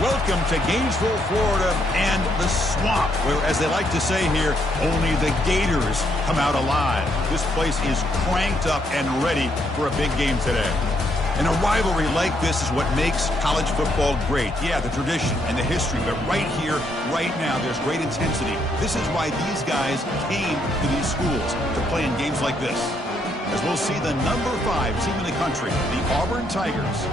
Welcome to Gainesville, Florida, and the swamp, where, as they like to say here, only the Gators come out alive. This place is cranked up and ready for a big game today. And a rivalry like this is what makes college football great. Yeah, the tradition and the history, but right here, right now, there's great intensity. This is why these guys came to these schools to play in games like this. As we'll see the number 5 team in the country, the Auburn Tigers,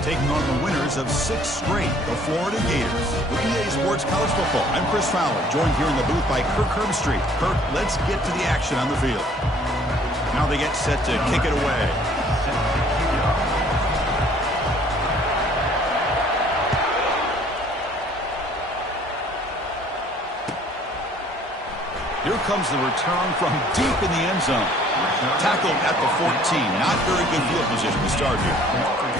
taking on the winners of 6 straight, the Florida Gators. For EA Sports College Football, I'm Chris Fowler, joined here in the booth by Kirk Herbstreit. Kirk, let's get to the action on the field. Now they get set to kick it away. Here comes the return from deep in the end zone. Tackled at the 14. Not very good field position to start here.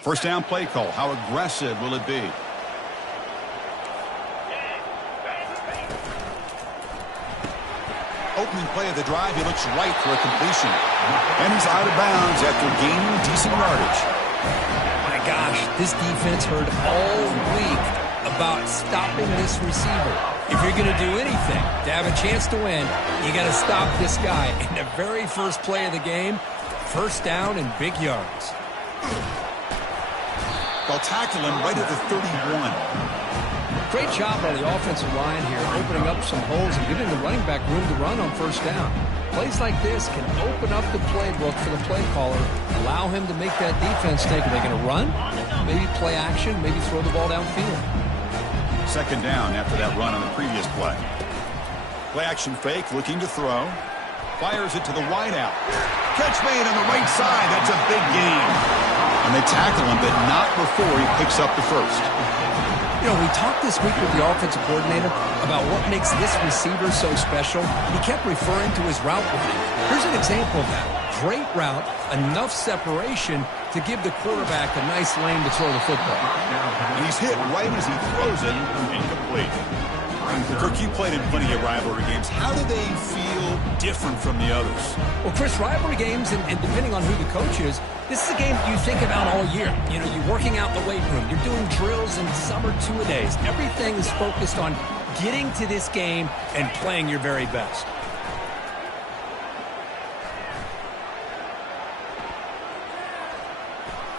First down play call. How aggressive will it be? Opening play of the drive, he looks right for a completion. And he's out of bounds after gaining decent yardage. My gosh, this defense heard all week about stopping this receiver. If you're going to do anything to have a chance to win, you got to stop this guy. In the very first play of the game, first down and big yards. They'll tackle him right at the 31. Great job by the offensive line here, opening up some holes and giving the running back room to run on first down. Plays like this can open up the playbook for the play caller, allow him to make that defense think, are they going to run? Maybe play action, maybe throw the ball downfield. Second down after that run on the previous play. Play action fake, looking to throw. Fires it to the wideout. Catch made on the right side. That's a big gain. And they tackle him, but not before he picks up the first. You know, we talked this week with the offensive coordinator about what makes this receiver so special. He kept referring to his route running. Here's an example of that. Great route, enough separation to give the quarterback a nice lane to throw the football. And he's hit right as he throws it, incomplete. Kirk, you played in plenty of rivalry games. How do they feel different from the others? Well, Chris, rivalry games, and depending on who the coach is, this is a game you think about all year. You know, you're working out in the weight room. You're doing drills in summer two-a-days. Everything is focused on getting to this game and playing your very best.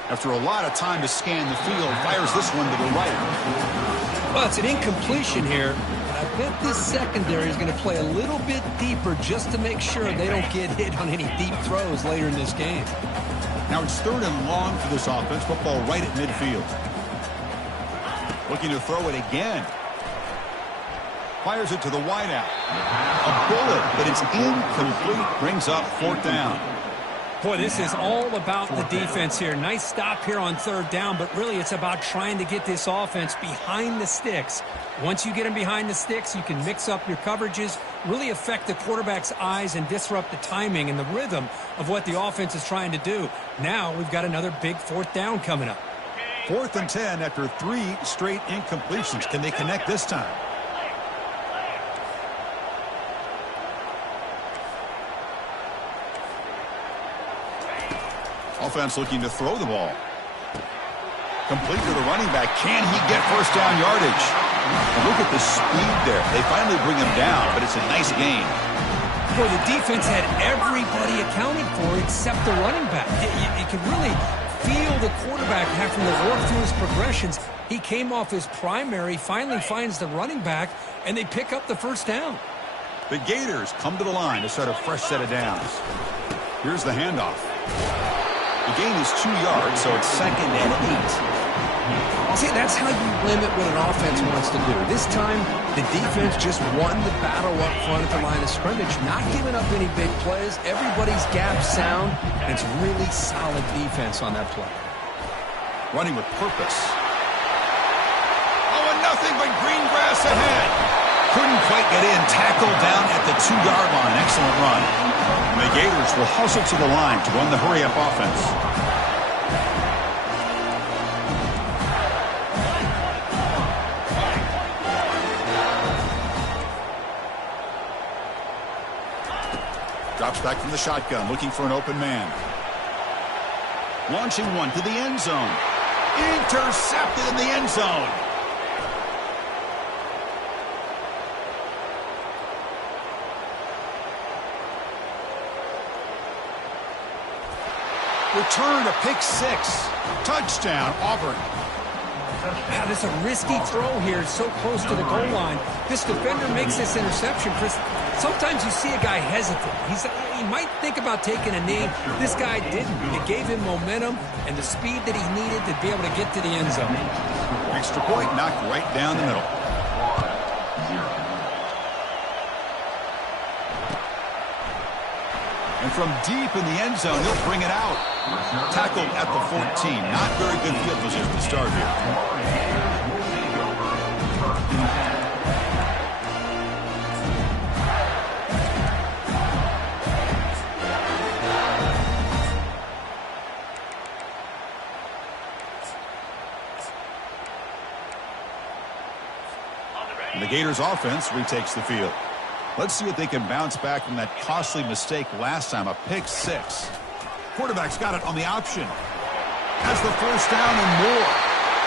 After a lot of time to scan the field, fires this one to the right. Well, it's an incompletion here. I bet this secondary is going to play a little bit deeper just to make sure they don't get hit on any deep throws later in this game. Now it's third and long for this offense. Football right at midfield. Looking to throw it again. Fires it to the wideout. A bullet, but it's incomplete. Brings up fourth down. Boy, this is all about the defense here. Nice stop here on third down, but really it's about trying to get this offense behind the sticks. Once you get them behind the sticks, you can mix up your coverages, really affect the quarterback's eyes and disrupt the timing and the rhythm of what the offense is trying to do. Now we've got another big fourth down coming up. 4th and 10 after 3 straight incompletions. Can they connect this time? Offense looking to throw the ball. Complete to the running back. Can he get first down yardage? And look at the speed there. They finally bring him down, but it's a nice gain. Boy, the defense had everybody accounted for except the running back. You could really feel the quarterback having to work through his progressions. He came off his primary, finally finds the running back, and they pick up the first down. The Gators come to the line to start a fresh set of downs. Here's the handoff. The gain is 2 yards, so it's 2nd and 8. See, that's how you limit what an offense wants to do. This time, the defense just won the battle up front at the line of scrimmage, not giving up any big plays. Everybody's gap sound, and it's really solid defense on that play. Running with purpose. Oh, and nothing but green grass ahead. Couldn't quite get in. Tackled down at the 2-yard line. Excellent run. And the Gators will hustle to the line to run the hurry-up offense. Drops back from the shotgun, looking for an open man. Launching one to the end zone. Intercepted in the end zone. Return to pick 6. Touchdown, Auburn. Wow, this is a risky throw here, so close to the goal line. This defender makes this interception, Chris. Sometimes you see a guy hesitate. He might think about taking a knee. This guy didn't. It gave him momentum and the speed that he needed to be able to get to the end zone. Extra point knocked right down the middle. And from deep in the end zone, he'll bring it out. Tackled at the 14. Not very good field position to start here. Gators offense retakes the field. Let's see if they can bounce back from that costly mistake last time, a pick six. Quarterback's got it on the option. Has the first down and more.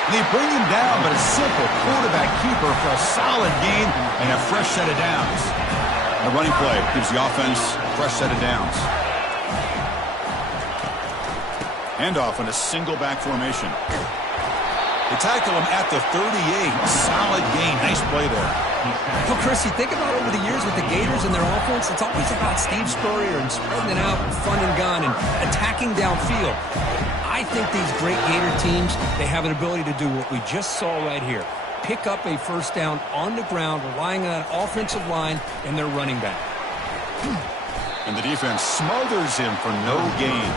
And they bring him down, but a simple quarterback keeper for a solid gain and a fresh set of downs. The running play gives the offense a fresh set of downs. Handoff in a single back formation. They tackle him at the 38. Solid gain. Nice play there. Well, Chris, you think about over the years with the Gators and their offense, it's always about Steve Spurrier and spreading it out and fun and gun and attacking downfield. I think these great Gator teams, they have an ability to do what we just saw right here. Pick up a first down on the ground, relying on an offensive line and their running back. And the defense smothers him for no gain.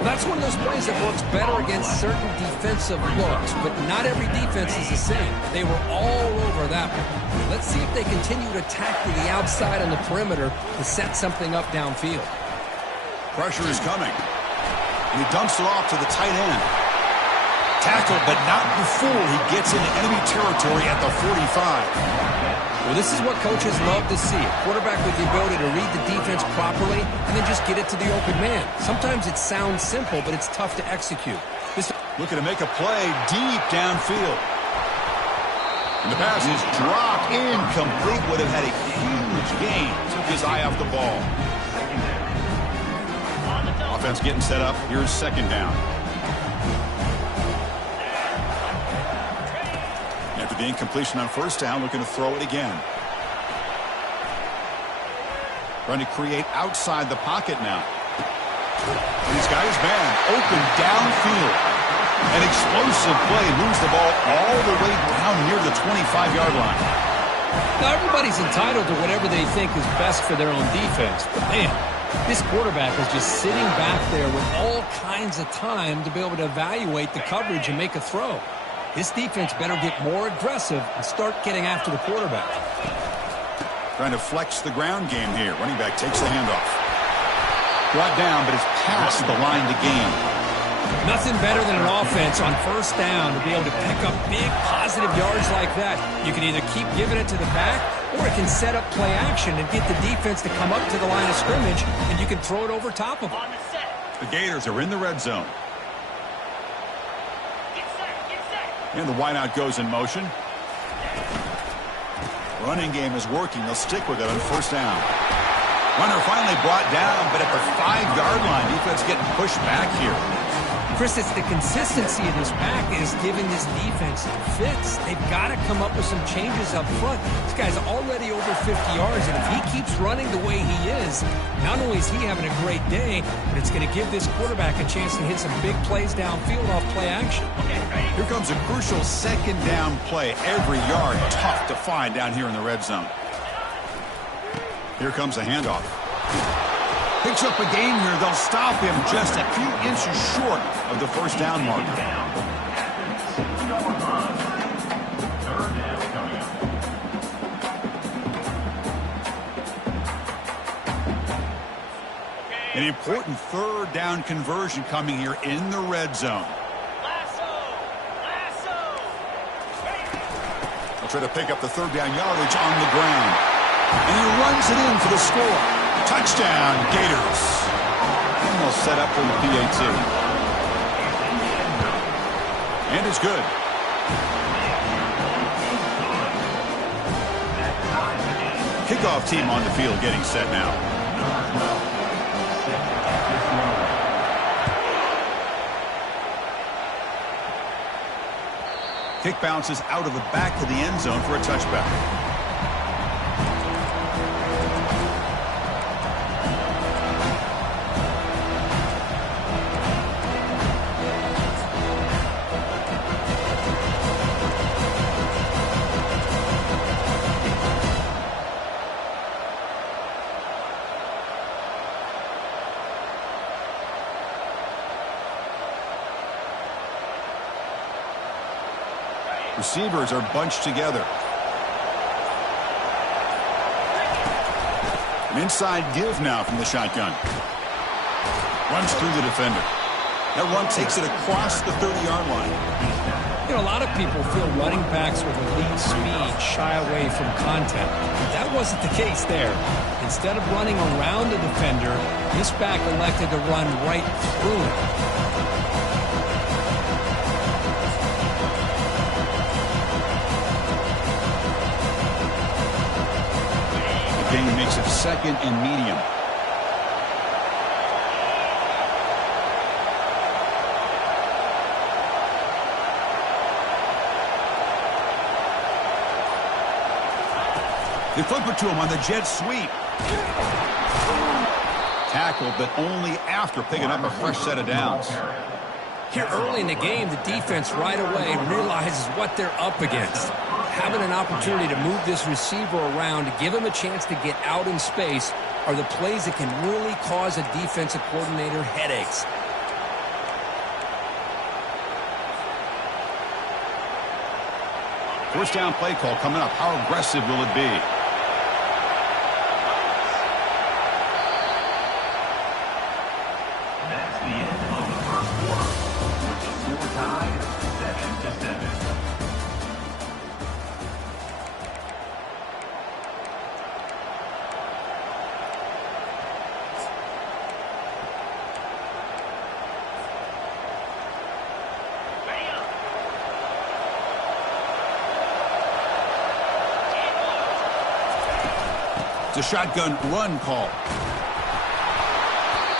That's one of those plays that works better against certain defensive looks, but not every defense is the same. They were all over that one. Let's see if they continue to attack to the outside on the perimeter to set something up downfield. Pressure is coming. And he dumps it off to the tight end. Tackled, but not before he gets into enemy territory at the 45. Well, this is what coaches love to see. A quarterback with the ability to read the defense properly and then just get it to the open man. Sometimes it sounds simple, but it's tough to execute. Looking to make a play deep downfield. And the pass is dropped incomplete. Would have had a huge gain. Took his eye off the ball. Offense getting set up. Here's second down. After the incompletion on first down, looking to throw it again. Trying to create outside the pocket now. And he's got his man open downfield. An explosive play. Moves the ball all the way down near the 25-yard line. Now, everybody's entitled to whatever they think is best for their own defense. But, man, this quarterback is just sitting back there with all kinds of time to be able to evaluate the coverage and make a throw. This defense better get more aggressive and start getting after the quarterback. Trying to flex the ground game here. Running back takes the handoff. Brought down, but it's past the line to gain. Nothing better than an offense on first down to be able to pick up big positive yards like that. You can either keep giving it to the back, or it can set up play action and get the defense to come up to the line of scrimmage, and you can throw it over top of them. The Gators are in the red zone. And the wideout goes in motion. Running game is working. They'll stick with it on first down. Runner finally brought down, but at the 5-yard line, defense getting pushed back here. Chris, it's the consistency of this pack is giving this defense fits. They've got to come up with some changes up front. This guy's already over 50 yards, and if he keeps running the way he is, not only is he having a great day, but it's going to give this quarterback a chance to hit some big plays downfield off play action. Here comes a crucial second down play. Every yard tough to find down here in the red zone. Here comes a handoff. Picks up a gain here. They'll stop him just a few inches short of the first down marker. An important third down conversion coming here in the red zone. They'll try to pick up the third down yardage on the ground. And he runs it in for the score. Touchdown, Gators. Almost set up for the PAT. And it's good. Kickoff team on the field getting set now. Kick bounces out of the back of the end zone for a touchback. Receivers are bunched together. An inside give now from the shotgun. Runs through the defender. That run takes it across the 30-yard line. You know, a lot of people feel running backs with elite speed shy away from contact. That wasn't the case there. Instead of running around the defender, this back elected to run right through him. The game makes it 2nd and medium. They flip it to him on the jet sweep. Tackled, but only after picking up a fresh set of downs. Here early in the game, the defense right away realizes what they're up against. Having an opportunity to move this receiver around to give him a chance to get out in space are the plays that can really cause a defensive coordinator headaches. First down play call coming up. How aggressive will it be? It's a shotgun run call.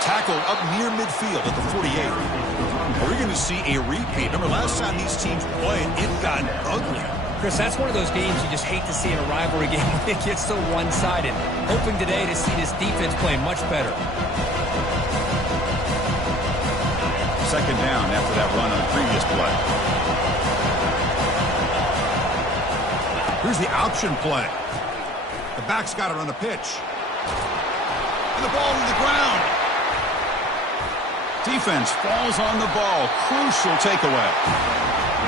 Tackled up near midfield at the 48. Are we going to see a repeat? Remember last time these teams played, it got ugly. Chris, that's one of those games you just hate to see in a rivalry game when it gets so one-sided. Hoping today to see this defense play much better. 2nd down after that run on the previous play. Here's the option play. The back's got it on the pitch. And the ball to the ground. Defense falls on the ball. Crucial takeaway.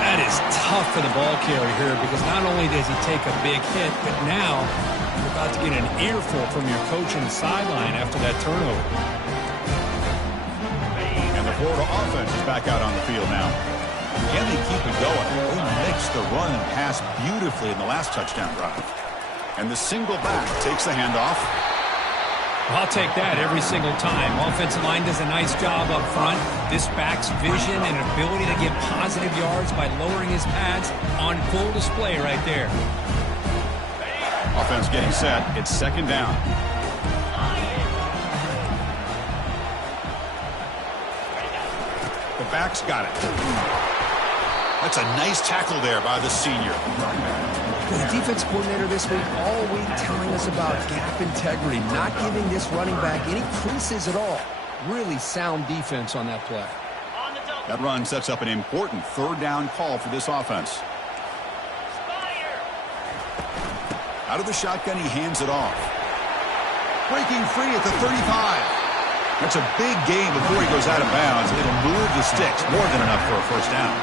That is tough for the ball carrier here because not only does he take a big hit, but now you're about to get an earful from your coach on the sideline after that turnover. And the Florida offense is back out on the field now. Can they keep it going? They mixed the run and pass beautifully in the last touchdown drive. And the single back takes the handoff. I'll take that every single time. Offensive line does a nice job up front. This back's vision and ability to get positive yards by lowering his pads on full display right there. Offense getting set. It's 2nd down. The back's got it. That's a nice tackle there by the senior. The defense coordinator this week all week telling us about gap integrity, not giving this running back any creases at all. Really sound defense on that play. That run sets up an important 3rd down call for this offense. Out of the shotgun, he hands it off. Breaking free at the 35. That's a big gain before he goes out of bounds. It'll move the sticks, more than enough for a first down.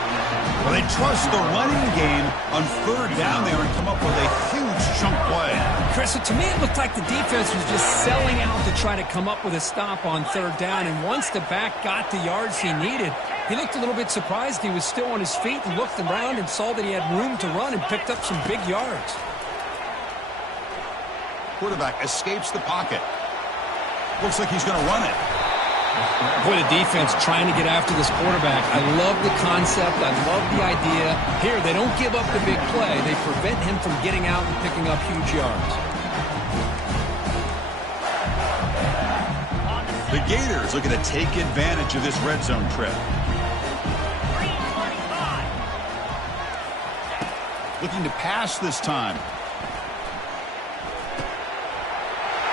Well, they trust the running game on 3rd down there and come up with a huge chunk play. Chris, to me it looked like the defense was just selling out to try to come up with a stop on 3rd down, and once the back got the yards he needed, he looked a little bit surprised. He was still on his feet and looked around and saw that he had room to run and picked up some big yards. Quarterback escapes the pocket. Looks like he's going to run it. Boy, the defense trying to get after this quarterback. I love the concept. I love the idea. Here, they don't give up the big play. They prevent him from getting out and picking up huge yards. The Gators looking to take advantage of this red zone trip. Looking to pass this time.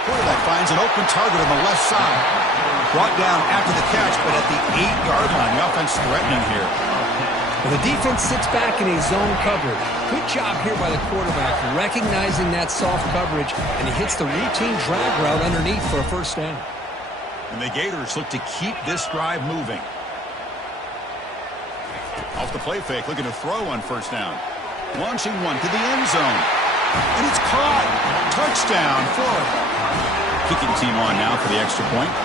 Quarterback finds an open target on the left side. Brought down after the catch, but at the 8-yard line. The offense threatening here. Well, the defense sits back in a zone coverage. Good job here by the quarterback, recognizing that soft coverage, and he hits the routine drag route underneath for a first down. And the Gators look to keep this drive moving. Off the play fake, looking to throw on first down. Launching one to the end zone. And it's caught. Touchdown, Florida. Kicking team on now for the extra point.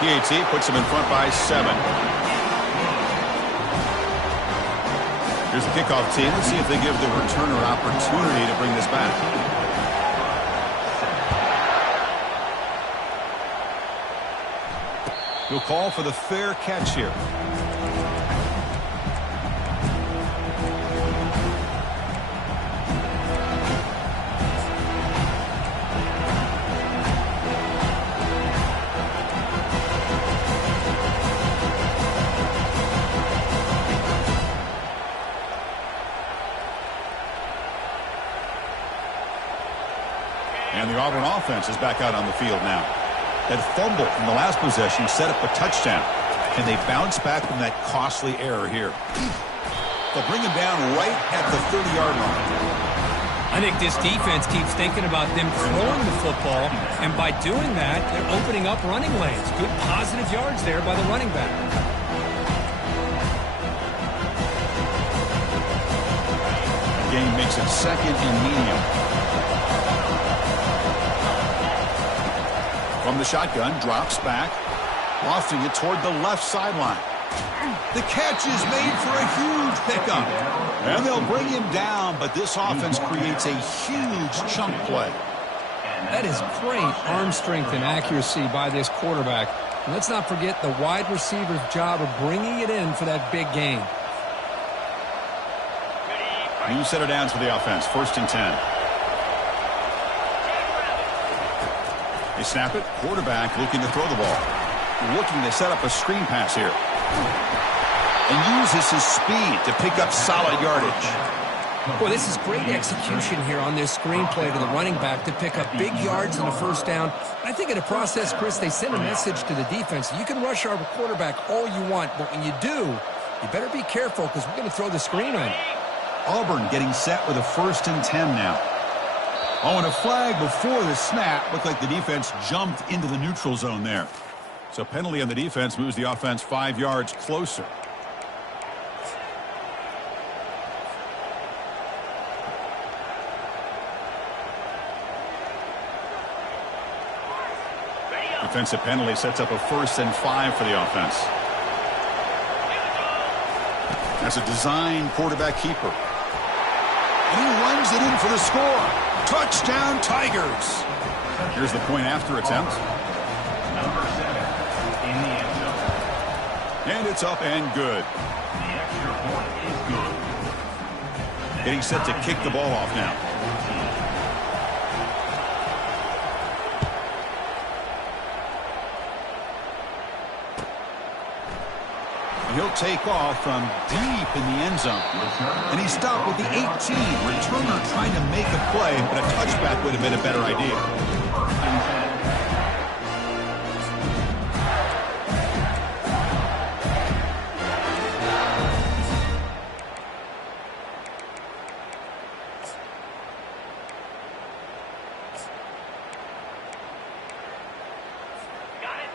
PAT puts them in front by 7. Here's the kickoff team. Let's see if they give the returner an opportunity to bring this back. He'll call for the fair catch here. And the Auburn offense is back out on the field now. That fumble from the last possession set up a touchdown. Can they bounce back from that costly error here? They'll bring him down right at the 30-yard line. I think this defense keeps thinking about them throwing the football, and by doing that, they're opening up running lanes. Good positive yards there by the running back. The game makes it 2nd and medium. From the shotgun, drops back, lofting it toward the left sideline. The catch is made for a huge pickup. And they'll bring him down, but this offense creates a huge chunk play. That is great arm strength and accuracy by this quarterback. And let's not forget the wide receiver's job of bringing it in for that big gain. New set of downs for the offense, 1st and 10. They snap it. Quarterback looking to throw the ball. Looking to set up a screen pass here. And uses his speed to pick up solid yardage. Boy, this is great execution here on this screenplay to the running back to pick up big yards and a first down. I think in the process, Chris, they send a message to the defense. You can rush our quarterback all you want, but when you do, you better be careful because we're going to throw the screen on you. Auburn getting set with a 1st and 10 now. Oh, and a flag before the snap. Looked like the defense jumped into the neutral zone there. So penalty on the defense moves the offense 5 yards closer. Defensive penalty sets up a 1st and 5 for the offense. That's a design quarterback keeper. And he runs it in for the score. Touchdown, Tigers. Here's the point after attempt. Number 7 in the end zone. And it's up and good. The extra point is good. Getting set to kick the ball off now. He'll take off from deep in the end zone. And he stopped with the 18. Returner trying to make a play, but a touchback would have been a better idea.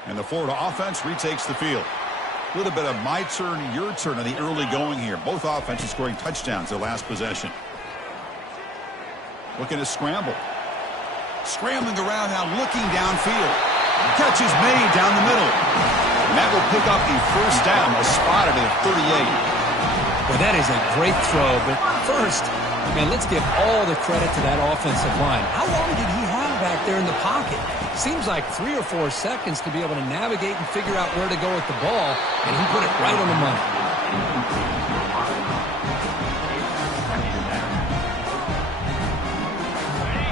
And the Florida offense retakes the field. A little bit of my turn, your turn on the early going here. Both offenses scoring touchdowns their last possession. Looking to scramble. Scrambling around now, looking downfield. Catch is made down the middle. And that will pick up the first down. A spot at 38. Well, that is a great throw. But first, man, let's give all the credit to that offensive line. How long did he have back there in the pocket? Seems like 3 or 4 seconds to be able to navigate and figure out where to go with the ball, and he put it right on the money.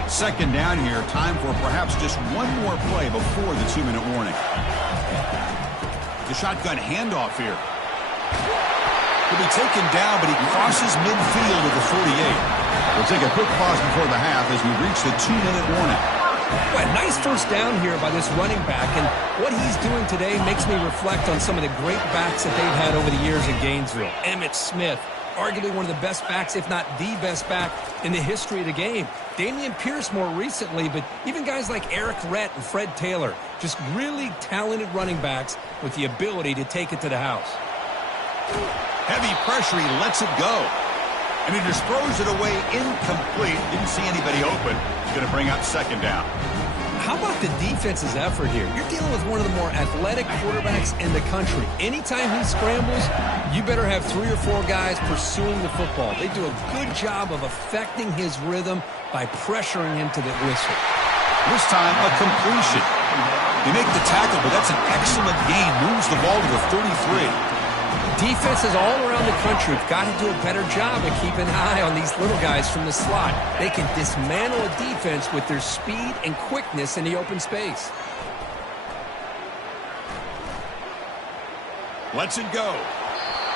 Second down here. Time for perhaps just one more play before the 2-minute warning. The shotgun handoff here. He'll be taken down, but he crosses midfield at the 48. We'll take a quick pause before the half as we reach the 2-minute warning. Well, nice first down here by this running back, and what he's doing today makes me reflect on some of the great backs that they've had over the years in Gainesville. Emmitt Smith, arguably one of the best backs, if not the best back in the history of the game. Damian Pierce more recently, but even guys like Eric Rhett and Fred Taylor, just really talented running backs with the ability to take it to the house. Heavy pressure, he lets it go. And he just throws it away incomplete. Didn't see anybody open. He's going to bring up second down. How about the defense's effort here? You're dealing with one of the more athletic quarterbacks in the country. Anytime he scrambles, you better have 3 or 4 guys pursuing the football. They do a good job of affecting his rhythm by pressuring him to the whistle. This time, a completion. They make the tackle, but that's an excellent gain. Moves the ball to the 33. Defenses all around the country have got to do a better job of keeping an eye on these little guys from the slot. They can dismantle a defense with their speed and quickness in the open space. Lets it go.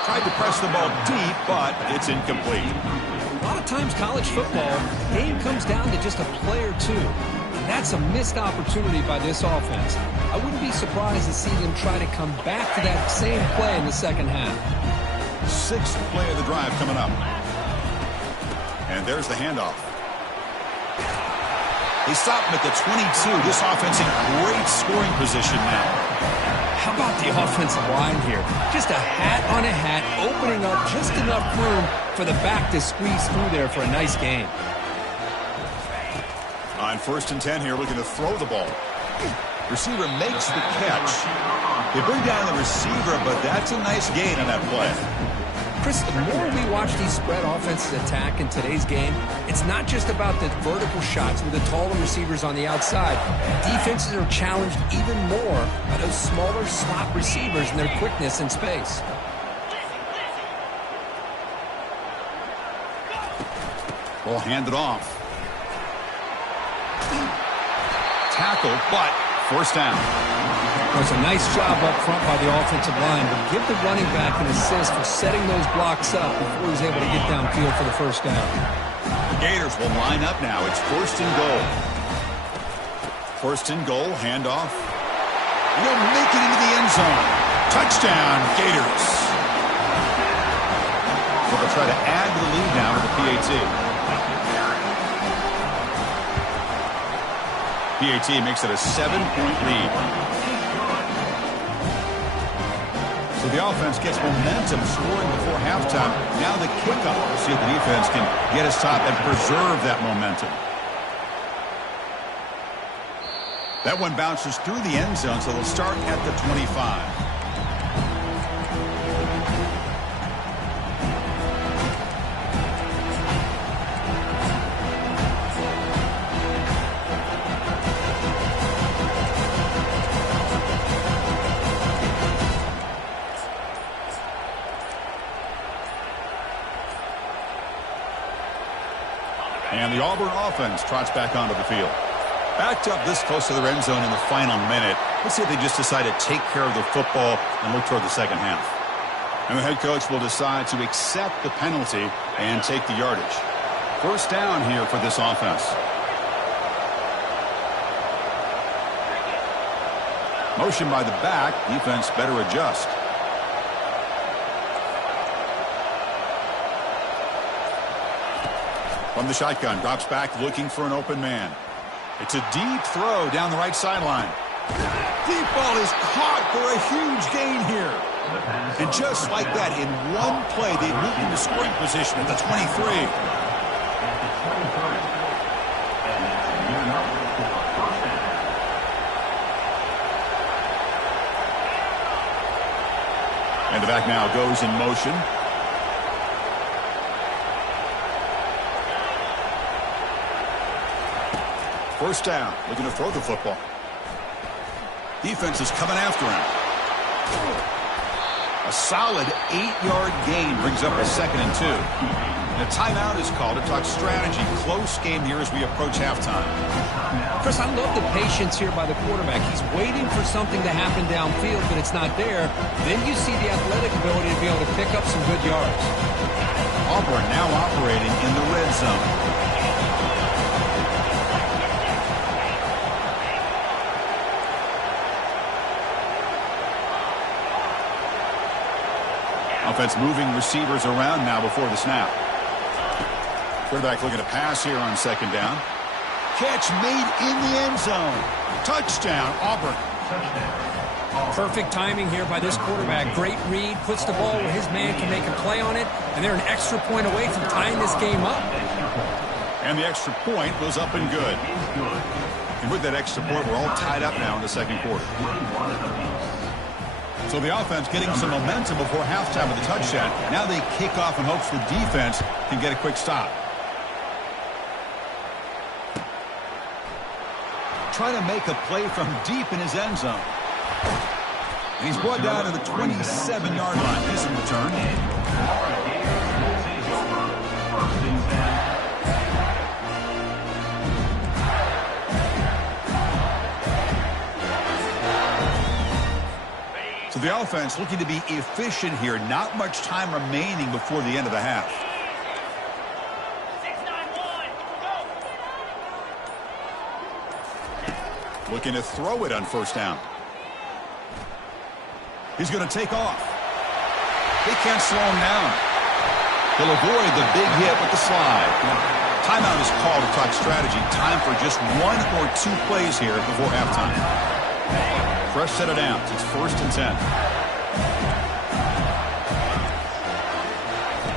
Tried to press the ball deep, but it's incomplete. A lot of times college football, game comes down to just a play or two. And that's a missed opportunity by this offense. I wouldn't be surprised to see them try to come back to that same play in the second half. 6th play of the drive coming up. And there's the handoff. They stop him at the 22. This offense in great scoring position now. How about the offensive line here? Just a hat on a hat, opening up just enough room for the back to squeeze through there for a nice gain. On 1st and 10 here, looking to throw the ball. Receiver makes the catch. They bring down the receiver, but that's a nice gain on that play. Chris, the more we watch these spread offenses attack in today's game, it's not just about the vertical shots with the taller receivers on the outside. Defenses are challenged even more by those smaller slot receivers and their quickness in space. Ball handed off. Tackle, but first down. There's a nice job up front by the offensive line, but give the running back an assist for setting those blocks up before he's able to get downfield for the first down. The Gators will line up now. It's 1st and goal. 1st and goal, handoff. And they'll make it into the end zone. Touchdown, Gators. So they'll try to add to the lead now with the PAT. PAT makes it a 7-point lead. So the offense gets momentum scoring before halftime. Now the kickoff. We'll see if the defense can get us top and preserve that momentum. That one bounces through the end zone, so they'll start at the 25. And the Auburn offense trots back onto the field. Backed up this close to the end zone in the final minute. Let's see if they just decide to take care of the football and look toward the second half. And the head coach will decide to accept the penalty and take the yardage. First down here for this offense. Motion by the back. Defense better adjust. From the shotgun, drops back looking for an open man. It's a deep throw down the right sideline. Deep ball is caught for a huge gain here. And just like that, in one play, they moved into scoring position at the 23. And the back now goes in motion. First down, looking to throw the football. Defense is coming after him. A solid 8-yard gain brings up a 2nd and 2. And a timeout is called to talk strategy. Close game here as we approach halftime. Chris, I love the patience here by the quarterback. He's waiting for something to happen downfield, but it's not there. Then you see the athletic ability to be able to pick up some good yards. Auburn now operating in the red zone. Offense moving receivers around now before the snap. Quarterback looking to pass here on 2nd down. Catch made in the end zone. Touchdown, Auburn. Perfect timing here by this quarterback. Great read, puts the ball where his man can make a play on it, and they're an extra point away from tying this game up. And the extra point was up and good. And with that extra point, we're all tied up now in the second quarter. So the offense getting some momentum before halftime with a touchdown. Now they kick off in hopes the defense can get a quick stop. Trying to make a play from deep in his end zone. And he's brought down to the 27-yard line. He's in return. So the offense looking to be efficient here. Not much time remaining before the end of the half. Looking to throw it on first down. He's going to take off. They can't slow him down. He'll avoid the big hit with the slide. Timeout is called to talk strategy. Time for just 1 or 2 plays here before halftime. Fresh set of downs. It's 1st and 10.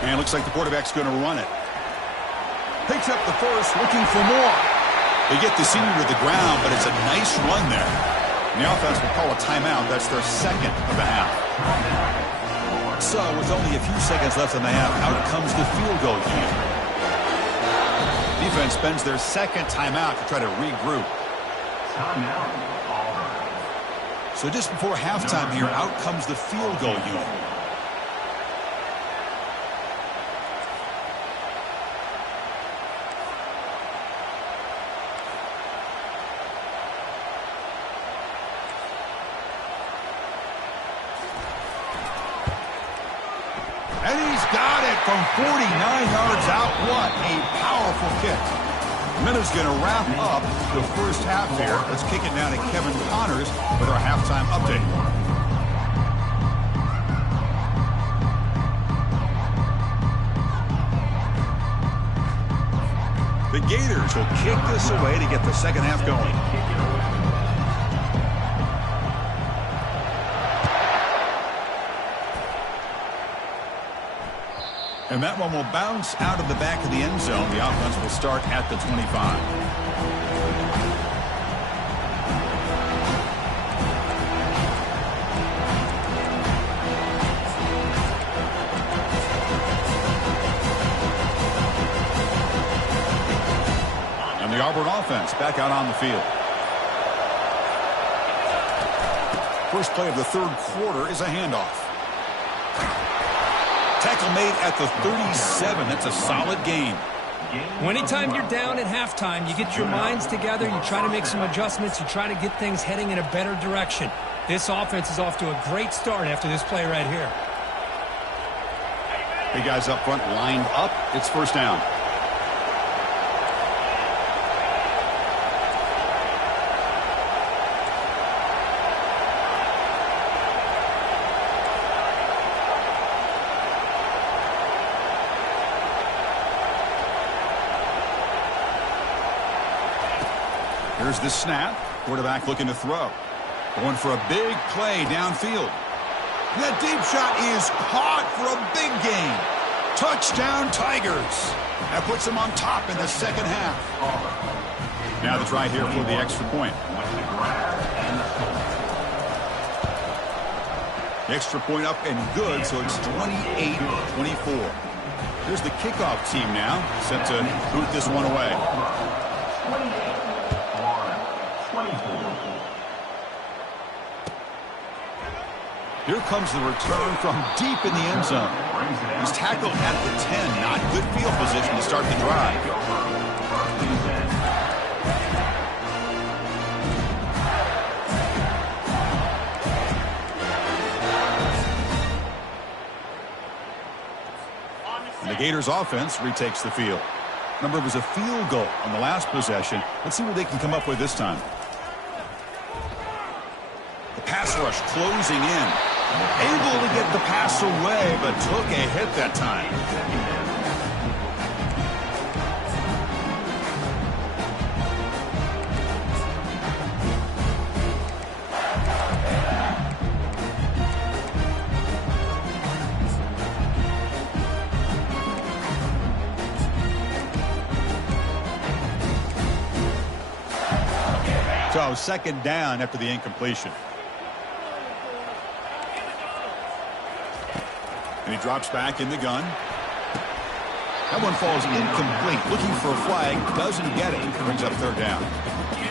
And looks like the quarterback's going to run it. Picks up the first, looking for more. They get the senior to the ground, but it's a nice run there. And the offense will call a timeout. That's their second of the half. So with only a few seconds left in the half, out comes the field goal unit. Defense spends their second timeout to try to regroup. Timeout, Auburn. So just before halftime here, out comes the field goal unit. And he's got it from 49 yards out. What a powerful kick. Minutes going to wrap up the first half here. Let's kick it down to Kevin Connors with our halftime update. The Gators will kick this away to get the second half going. And that one will bounce out of the back of the end zone. The offense will start at the 25. And the Auburn offense back out on the field. First play of the third quarter is a handoff. Tackle made at the 37. That's a solid gain. Anytime you're down at halftime, you get your minds together, you try to make some adjustments, you try to get things heading in a better direction. This offense is off to a great start after this play right here. Big guys up front lined up. It's first down. Here's the snap. Quarterback looking to throw. Going for a big play downfield. And that deep shot is caught for a big gain. Touchdown, Tigers. That puts them on top in the second half. Now the try here for the extra point. The extra point up and good, so it's 28-24. Here's the kickoff team now, set to boot this one away. Here comes the return from deep in the end zone. He's tackled at the 10. Not good field position to start the drive. And the Gators offense retakes the field. Remember, it was a field goal on the last possession. Let's see what they can come up with this time. The pass rush closing in. Able to get the pass away, but took a hit that time. So second down after the incompletion. And he drops back in the gun. That one falls incomplete. Looking for a flag. Doesn't get it. Brings up third down.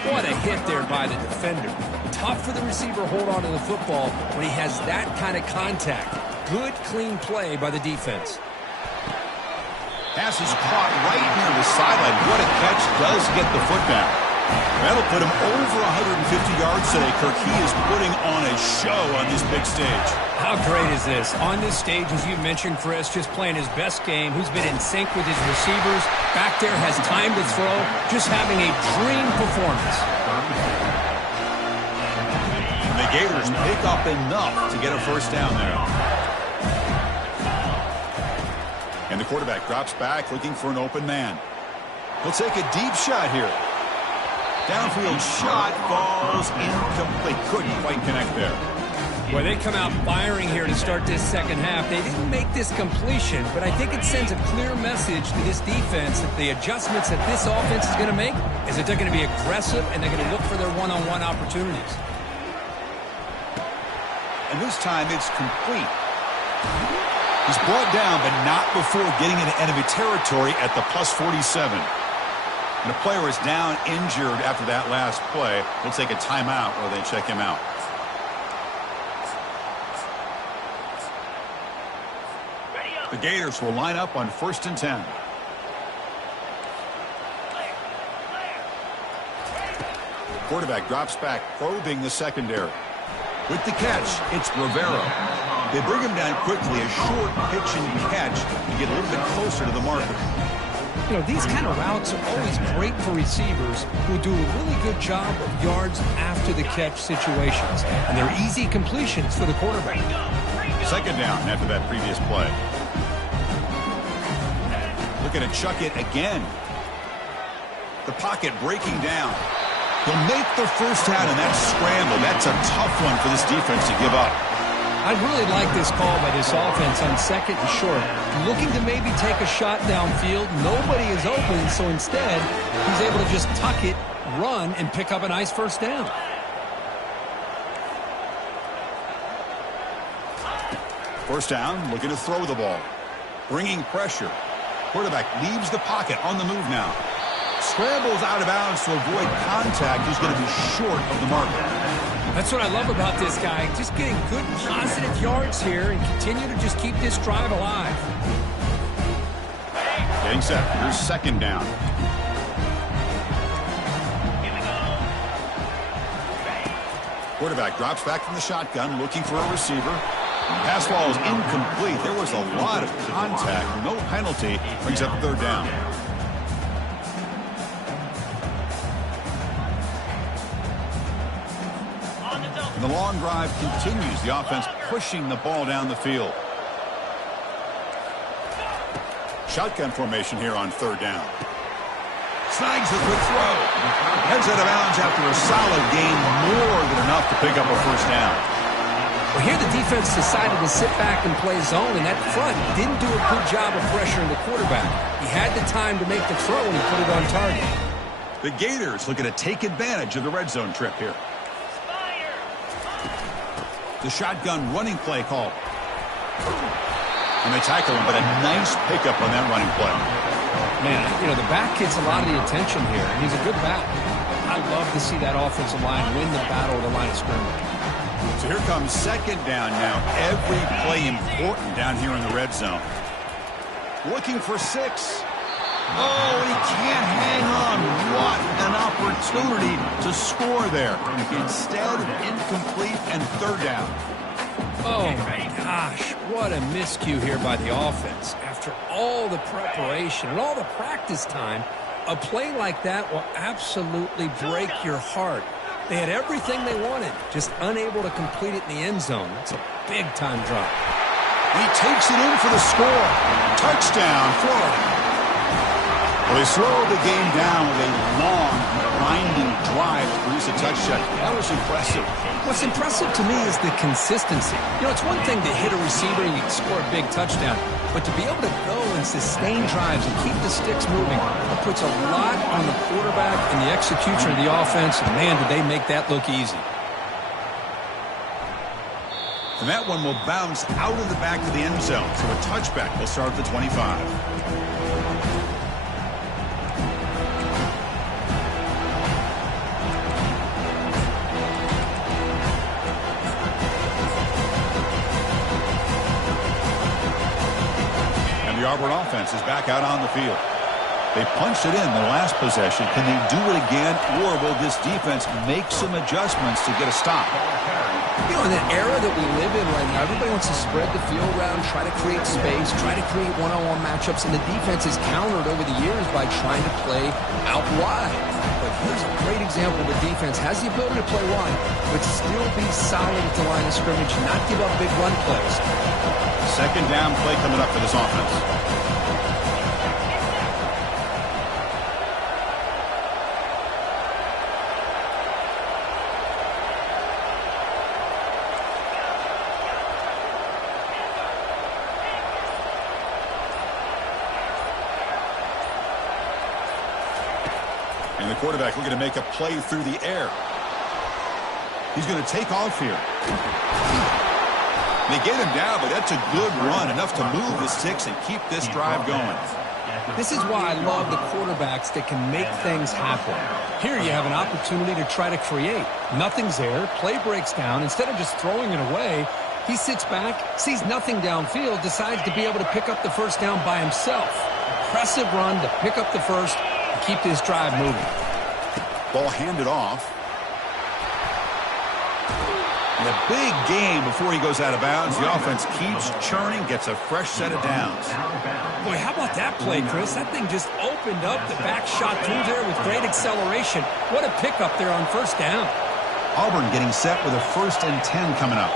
What a hit there by the defender. Tough for the receiver to hold on to the football when he has that kind of contact. Good, clean play by the defense. Pass is caught right near the sideline. What a catch. Does get the foot down. That'll put him over 150 yards today, Kirk. He is putting on a show on this big stage. How great is this? On this stage, as you mentioned, Chris, just playing his best game. Who's been in sync with his receivers. Back there has time to throw. Just having a dream performance. And the Gators pick up enough to get a first down there. And the quarterback drops back looking for an open man. He'll take a deep shot here. Downfield shot falls incomplete. Couldn't quite connect there. Well, they come out firing here to start this second half. They didn't make this completion, but I think it sends a clear message to this defense that the adjustments that this offense is going to make is that they're going to be aggressive and they're going to look for their one-on-one opportunities. And this time it's complete. He's brought down, but not before getting into enemy territory at the plus 47. And the player is down injured after that last play. They'll take a timeout while they check him out. The Gators will line up on 1st and 10. Quarterback drops back, probing the secondary. With the catch, it's Rivera. They bring him down quickly, a short pitch and catch to get a little bit closer to the marker. You know, these kind of routes are always great for receivers who do a really good job of yards after the catch situations. And they're easy completions for the quarterback. Second down after that previous play. Looking to chuck it again. The pocket breaking down. He'll make the first down in that scramble. That's a tough one for this defense to give up. I really like this call by this offense on second and short. Looking to maybe take a shot downfield. Nobody is open, so instead, he's able to just tuck it, run, and pick up a nice first down. First down, looking to throw the ball. Bringing pressure. Quarterback leaves the pocket on the move now. Scrambles out of bounds to avoid contact. He's going to be short of the marker. That's what I love about this guy. Just getting good, positive yards here and continue to just keep this drive alive. Getting set. Here's second down. Quarterback drops back from the shotgun, looking for a receiver. Pass ball is incomplete. There was a lot of contact. No penalty. Brings up third down. And the long drive continues. The offense pushing the ball down the field. Shotgun formation here on third down. Snags the quick throw. Heads out of bounds after a solid gain, more than enough to pick up a first down. Well, here the defense decided to sit back and play zone, and that front didn't do a good job of pressuring the quarterback. He had the time to make the throw, and he put it on target. The Gators looking to take advantage of the red zone trip here. The shotgun running play call. And they tackle him, but a nice pickup on that running play. Man, you know, the back gets a lot of the attention here, and he's a good back. I love to see that offensive line win the battle at the line of scrimmage. So here comes second down now. Every play important down here in the red zone. Looking for 6. Oh, he can't hang on. What an opportunity to score there. Instead, incomplete and third down. Oh, my gosh. What a miscue here by the offense. After all the preparation and all the practice time, a play like that will absolutely break your heart. They had everything they wanted, just unable to complete it in the end zone. That's a big-time drop. He takes it in for the score. Touchdown, Florida. Well, they slowed the game down with a long, grinding drive to produce a touchdown. That was impressive. What's impressive to me is the consistency. You know, it's one thing to hit a receiver and you score a big touchdown. But to be able to go and sustain drives and keep the sticks moving, it puts a lot on the quarterback and the execution of the offense. And, man, did they make that look easy. And that one will bounce out of the back of the end zone. So a touchback will start at the 25. And the Auburn offense is back out on the field. They punched it in the last possession. Can they do it again, or will this defense make some adjustments to get a stop? You know, in the era that we live in right now, everybody wants to spread the field around, try to create space, try to create one-on-one matchups, and the defense is countered over the years by trying to play out wide. But here's a great example. The defense has the ability to play wide, but still be solid at the line of scrimmage, not give up big run plays. Second down play coming up for this offense. And the quarterback looking to make a play through the air. He's going to take off here. They get him down, but that's a good run, enough to move the sticks and keep this drive going. This is why I love the quarterbacks that can make things happen. Here you have an opportunity to try to create. Nothing's there. Play breaks down. Instead of just throwing it away, he sits back, sees nothing downfield, decides to be able to pick up the first down by himself. Impressive run to pick up the first and keep this drive moving. Ball handed off. And a big game before he goes out of bounds. The offense keeps churning, gets a fresh set of downs. Boy, how about that play, Chris? That thing just opened up. The back shot through there with great acceleration. What a pickup there on first down. Auburn getting set with a 1st and 10 coming up.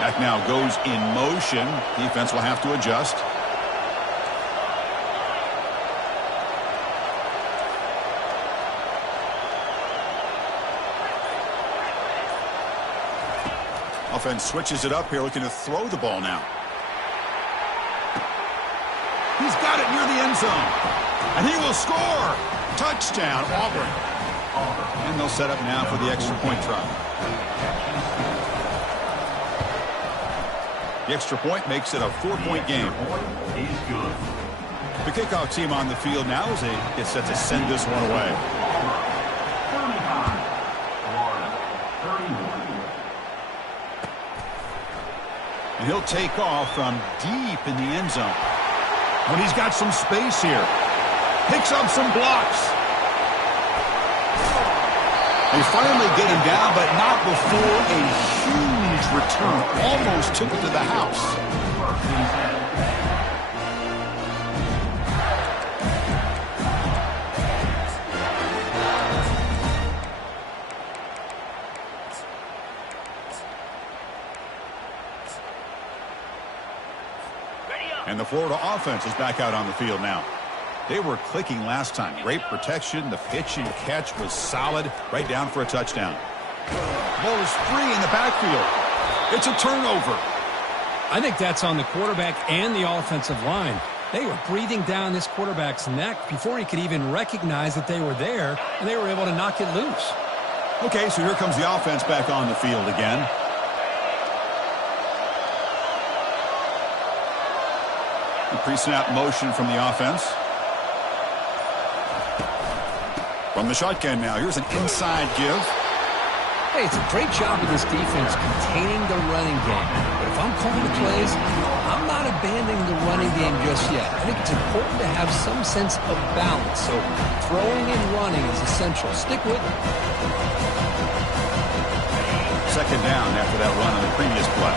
Back now goes in motion. Defense will have to adjust. Offense switches it up here, looking to throw the ball now. He's got it near the end zone. And he will score. Touchdown, Auburn. And they'll set up now for the extra point try. The extra point makes it a 4-point game. The kickoff team on the field now as they get set to send this one away. And he'll take off from deep in the end zone. When he's got some space here. Picks up some blocks. They finally get him down, but not before a huge return. Almost took it to the house. And the Florida offense is back out on the field now. They were clicking last time. Great protection. The pitch and catch was solid. Right down for a touchdown. Ball is free in the backfield. It's a turnover. I think that's on the quarterback and the offensive line. They were breathing down this quarterback's neck before he could even recognize that they were there, and they were able to knock it loose. Okay, so here comes the offense back on the field again. Pre-snap motion from the offense. From the shotgun now. Here's an inside give. Hey, it's a great job of this defense containing the running game. But if I'm calling the plays, I'm not abandoning the running game just yet. I think it's important to have some sense of balance. So throwing and running is essential. Stick with it. Second down after that run on the previous play.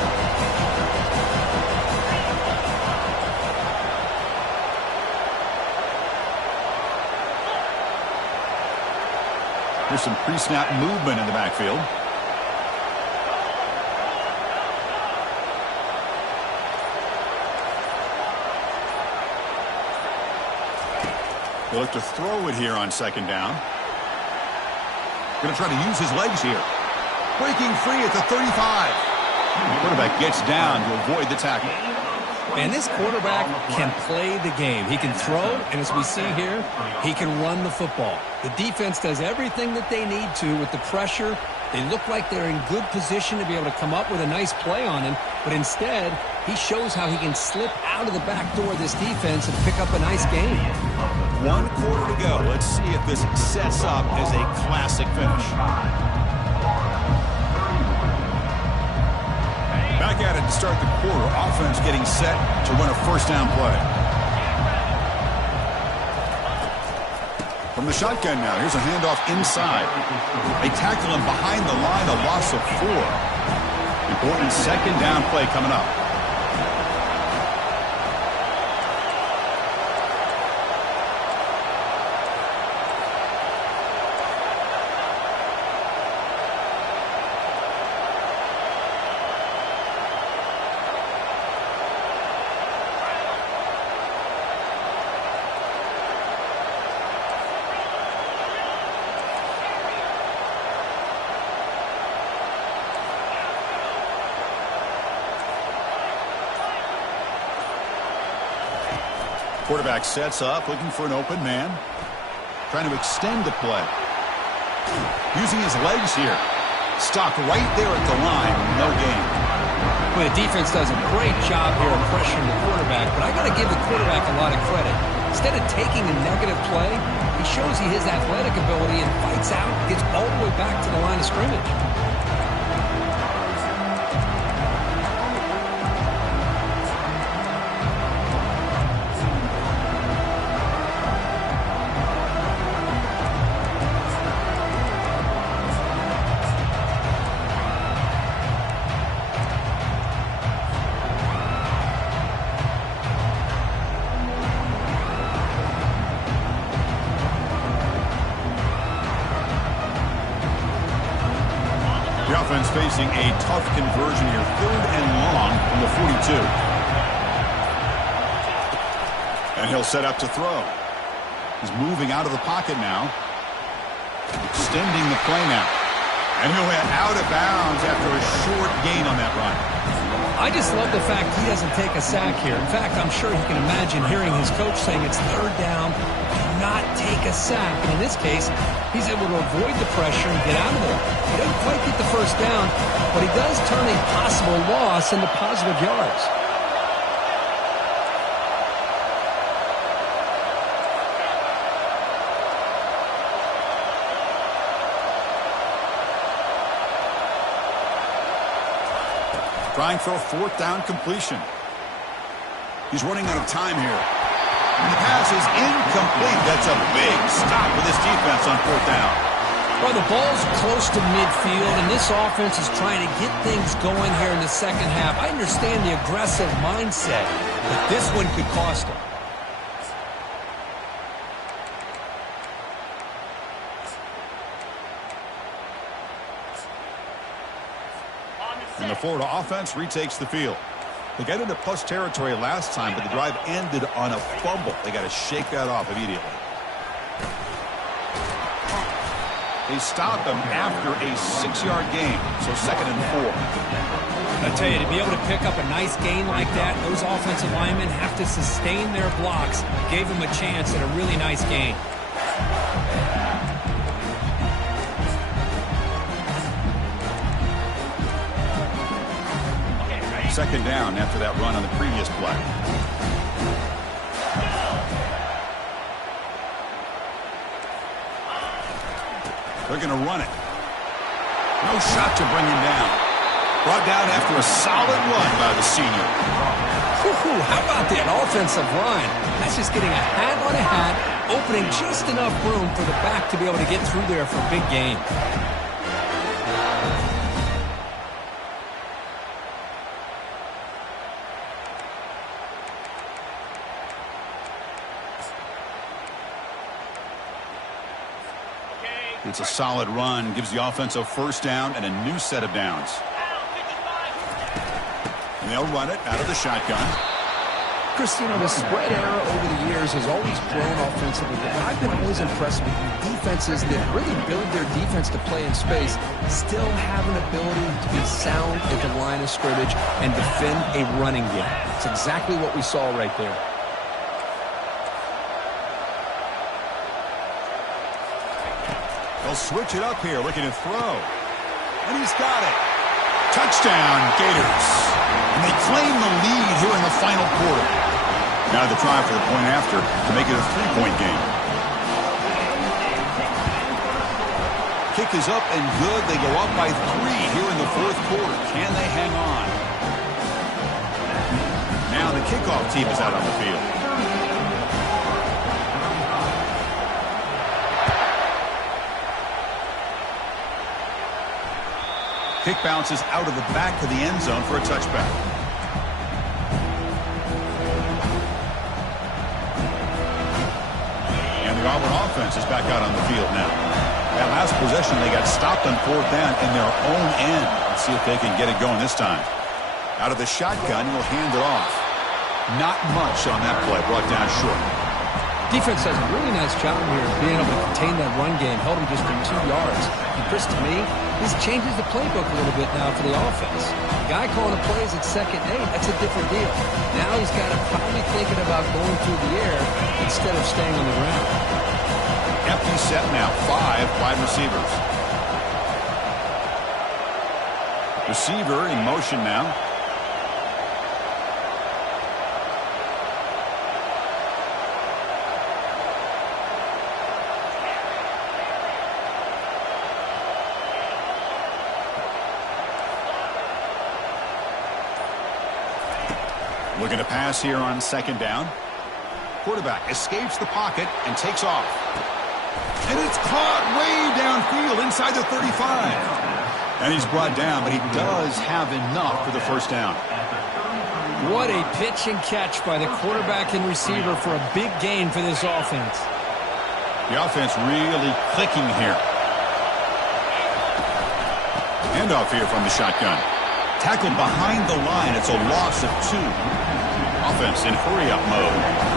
There's some pre-snap movement in the backfield. They look to throw it here on second down. Going to try to use his legs here. Breaking free at the 35. The quarterback gets down to avoid the tackle. And this quarterback can play the game. He can throw, and as we see here, he can run the football. The defense does everything that they need to with the pressure. They look like they're in good position to be able to come up with a nice play on him, but instead, he shows how he can slip out of the back door of this defense and pick up a nice game. 1 quarter to go. Let's see if this sets up as a classic finish. Back at it to start the quarter. Offense getting set to run a first down play. From the shotgun now, here's a handoff inside. They tackle him behind the line, a loss of 4. Important second down play coming up. Quarterback sets up, looking for an open man. Trying to extend the play. Using his legs here. Stopped right there at the line. No gain. Well, the defense does a great job here of pressuring the quarterback, but I got to give the quarterback a lot of credit. Instead of taking a negative play, he shows he has athletic ability and fights out, gets all the way back to the line of scrimmage. The offense facing a tough conversion here. 3rd and long from the 42. And he'll set up to throw. He's moving out of the pocket now. Extending the play now. And he'll head out of bounds after a short gain on that run. I just love the fact he doesn't take a sack here. In fact, I'm sure he can imagine hearing his coach saying it's 3rd down, do not take a sack. And in this case, he's able to avoid the pressure and get out of there. He doesn't quite get the first down, but he does turn a possible loss into positive yards. Trying for a 4th down completion. He's running out of time here. And the pass is incomplete. That's a big stop for this defense on 4th down. Well, the ball's close to midfield, and this offense is trying to get things going here in the second half. I understand the aggressive mindset, but this one could cost them. And the Florida offense retakes the field. They got into plus territory last time, but the drive ended on a fumble. They got to shake that off immediately. They stop them after a 6-yard gain, so 2nd and 4. I tell you, to be able to pick up a nice gain like that, those offensive linemen have to sustain their blocks. Gave them a chance at a really nice gain. Second down after that run on the previous play. They're going to run it. No shot to bring him down. Brought down after a solid run by the senior. How about that offensive line? That's just getting a hat on a hat, opening just enough room for the back to be able to get through there for a big gain. It's a solid run, gives the offense a first down and a new set of downs. And they'll run it out of the shotgun. Christina, the spread era over the years has always grown offensively, but I've been always impressed with defenses that really build their defense to play in space, still have an ability to be sound at the line of scrimmage and defend a running game. It's exactly what we saw right there. They'll switch it up here, looking to throw. And he's got it. Touchdown, Gators. And they claim the lead here in the final quarter. Now the try for the point after to make it a 3-point game. Kick is up and good. They go up by 3 here in the fourth quarter. Can they hang on? Now the kickoff team is out on the field. Kick bounces out of the back to the end zone for a touchback. And the Auburn offense is back out on the field now. That last possession, they got stopped on 4th down in their own end. Let's see if they can get it going this time. Out of the shotgun, he'll hand it off. Not much on that play, brought down short. Defense does a really nice job here of being able to contain that run game, held him just for 2 yards. And Chris, to me, this changes the playbook a little bit now for the offense. The guy calling the plays at 2nd and 8, that's a different deal. Now he's got to probably thinking about going through the air instead of staying on the ground. Empty set now, 5 wide receivers. Receiver in motion now. Looking to pass here on 2nd down. Quarterback escapes the pocket and takes off. And it's caught way downfield inside the 35. And he's brought down, but he does have enough for the 1st down. What a pitch and catch by the quarterback and receiver for a big gain for this offense. The offense really clicking here. Handoff here from the shotgun. Tackled behind the line. It's a loss of 2. Offense in hurry-up mode.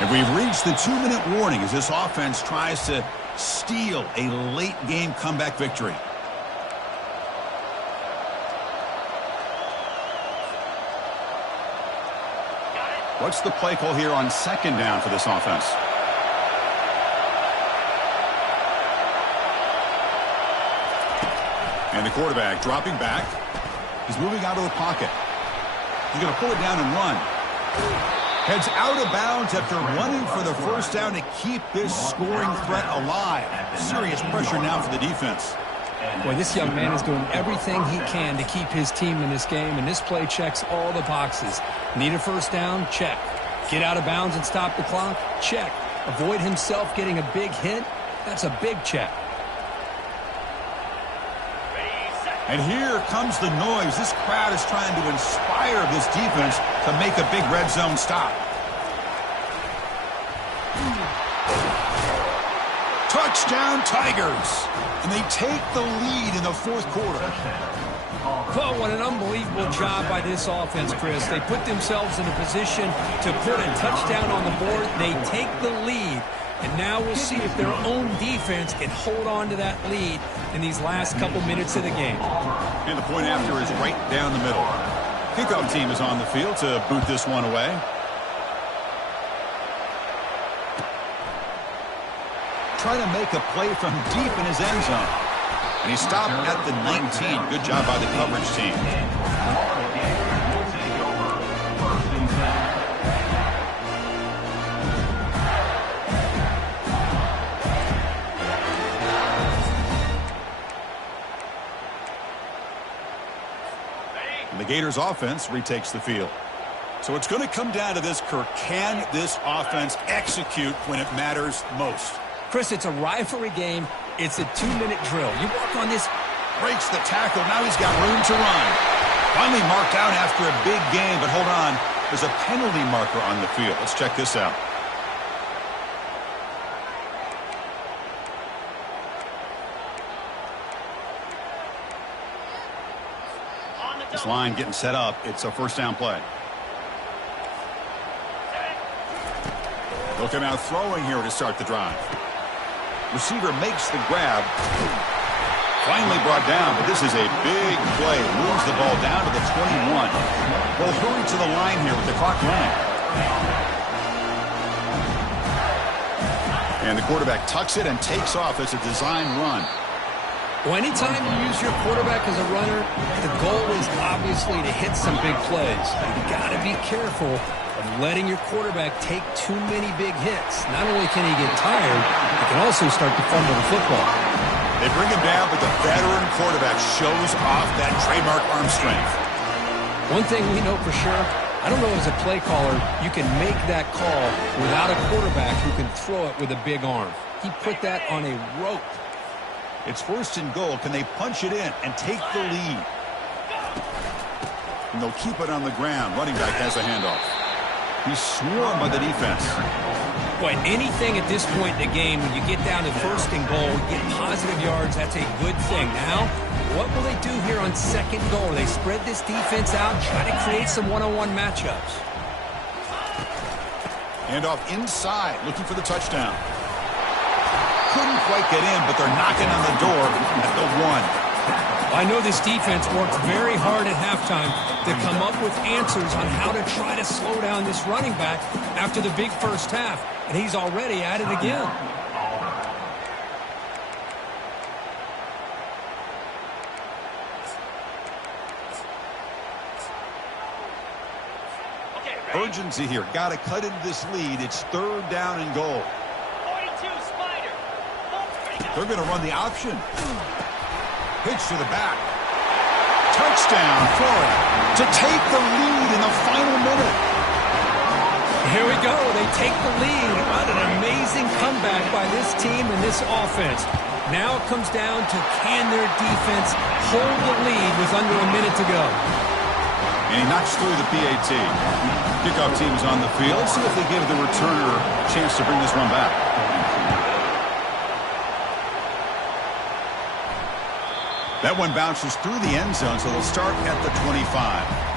And we've reached the 2-minute warning as this offense tries to steal a late-game comeback victory. What's the play call here on 2nd down for this offense? And the quarterback dropping back. He's moving out of the pocket. He's going to pull it down and run. Heads out of bounds after running for the 1st down to keep this scoring threat alive. Serious pressure now for the defense. Boy, this young man is doing everything he can to keep his team in this game, and this play checks all the boxes. Need a 1st down? Check. Get out of bounds and stop the clock? Check. Avoid himself getting a big hit? That's a big check. And here comes the noise. This crowd is trying to inspire this defense to make a big red zone stop. Touchdown, Tigers. And they take the lead in the 4th quarter. Oh, what an unbelievable job by this offense, Chris. They put themselves in a position to put a touchdown on the board. They take the lead. And now we'll see if their own defense can hold on to that lead in these last couple minutes of the game. And the point after is right down the middle. Kickoff team is on the field to boot this one away. Trying to make a play from deep in his end zone. And he stopped at the 19. Good job by the coverage team. The Gators offense retakes the field. So it's going to come down to this, Kirk. Can this offense execute when it matters most? Chris, it's a rivalry game. It's a 2-minute drill. You work on this breaks the tackle. Now he's got room to run. Finally marked out after a big gain, but hold on. There's a penalty marker on the field. Let's check this out. This line getting set up. It's a first down play. They'll come out throwing here to start the drive. Receiver makes the grab. Finally brought down, but this is a big play. Moves the ball down to the 21. They'll hurry to the line here with the clock running. And the quarterback tucks it and takes off as a design run. Well, anytime you use your quarterback as a runner, the goal is obviously to hit some big plays. You've got to be careful of letting your quarterback take too many big hits. Not only can he get tired, he can also start to fumble the football. They bring him down, but the veteran quarterback shows off that trademark arm strength. One thing we know for sure, I don't know as a play caller, you can make that call without a quarterback who can throw it with a big arm. He put that on a rope. It's first and goal. Can they punch it in and take the lead? And they'll keep it on the ground. Running back has a handoff. He's swarmed by the defense. Boy, anything at this point in the game, when you get down to first and goal, get positive yards, that's a good thing. Now, what will they do here on second goal? They spread this defense out, try to create some one-on-one matchups. Handoff inside, looking for the touchdown. Couldn't quite get in, but they're knocking on the door at the 1. I know this defense worked very hard at halftime to come up with answers on how to try to slow down this running back after the big first half, and he's already at it again. Urgency here. Got to cut into this lead. It's third down and goal. They're going to run the option. Pitch to the back. Touchdown, Florida, to take the lead in the final minute. Here we go. They take the lead. What an amazing comeback by this team and this offense. Now it comes down to can their defense hold the lead with under a minute to go. And he knocks through the PAT. Kickoff team is on the field. Let's see if they give the returner a chance to bring this one back. That one bounces through the end zone, so they'll start at the 25.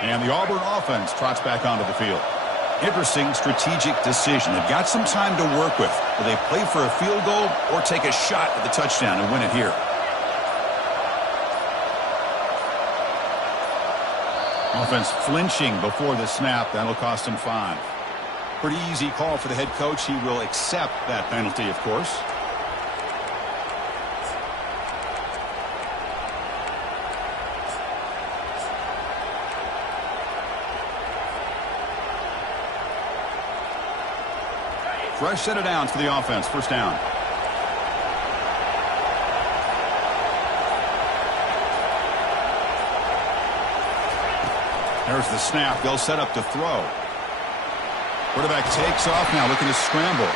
And the Auburn offense trots back onto the field. Interesting strategic decision. They've got some time to work with. Will they play for a field goal or take a shot at the touchdown and win it here? Offense flinching before the snap. That'll cost him 5. Pretty easy call for the head coach. He will accept that penalty, of course. Fresh set of downs for the offense. First down. There's the snap. They'll set up to throw. Quarterback takes off now, looking to scramble.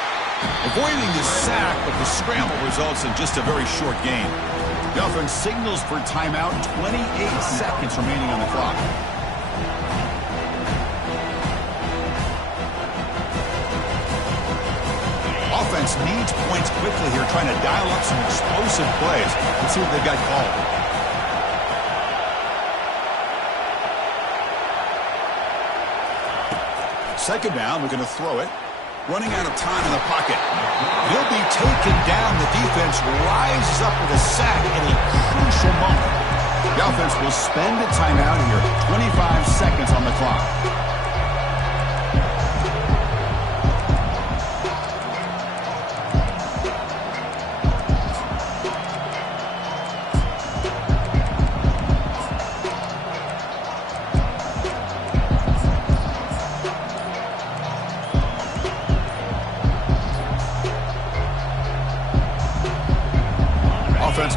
Avoiding the sack, but the scramble results in just a very short gain. The offense signals for timeout. 28 seconds remaining on the clock. Offense needs points quickly here, trying to dial up some explosive plays. Let's see what they've got called. Second down, we're going to throw it. Running out of time in the pocket. He'll be taken down. The defense rises up with a sack in a crucial moment. The offense will spend a timeout here. 25 seconds on the clock.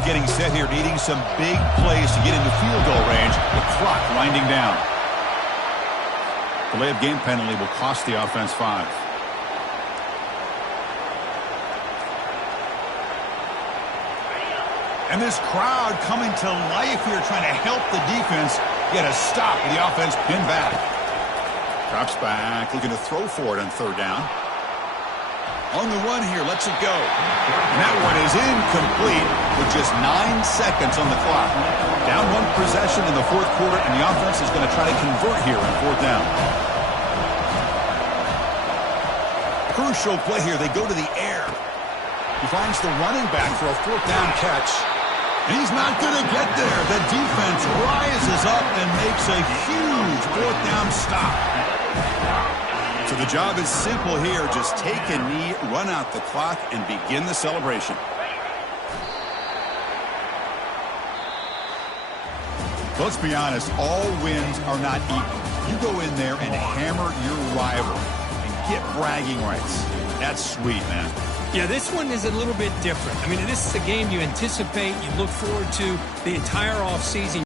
getting set here, needing some big plays to get into field goal range. The clock winding down. Delay of game penalty will cost the offense 5. And this crowd coming to life here, trying to help the defense get a stop with the offense pinned back. Drops back, looking to throw for it on third down. On the run here, lets it go. And that one is incomplete with just 9 seconds on the clock. Down 1 possession in the fourth quarter, and the offense is going to try to convert here on fourth down. Crucial play here. They go to the air. He finds the running back for a fourth down catch. He's not going to get there. The defense rises up and makes a huge fourth down stop. So the job is simple here. Just take a knee, run out the clock, and begin the celebration. Let's be honest, all wins are not equal. You go in there and hammer your rival and get bragging rights. That's sweet, man. Yeah, this one is a little bit different. I mean, this is a game you anticipate, you look forward to the entire offseason.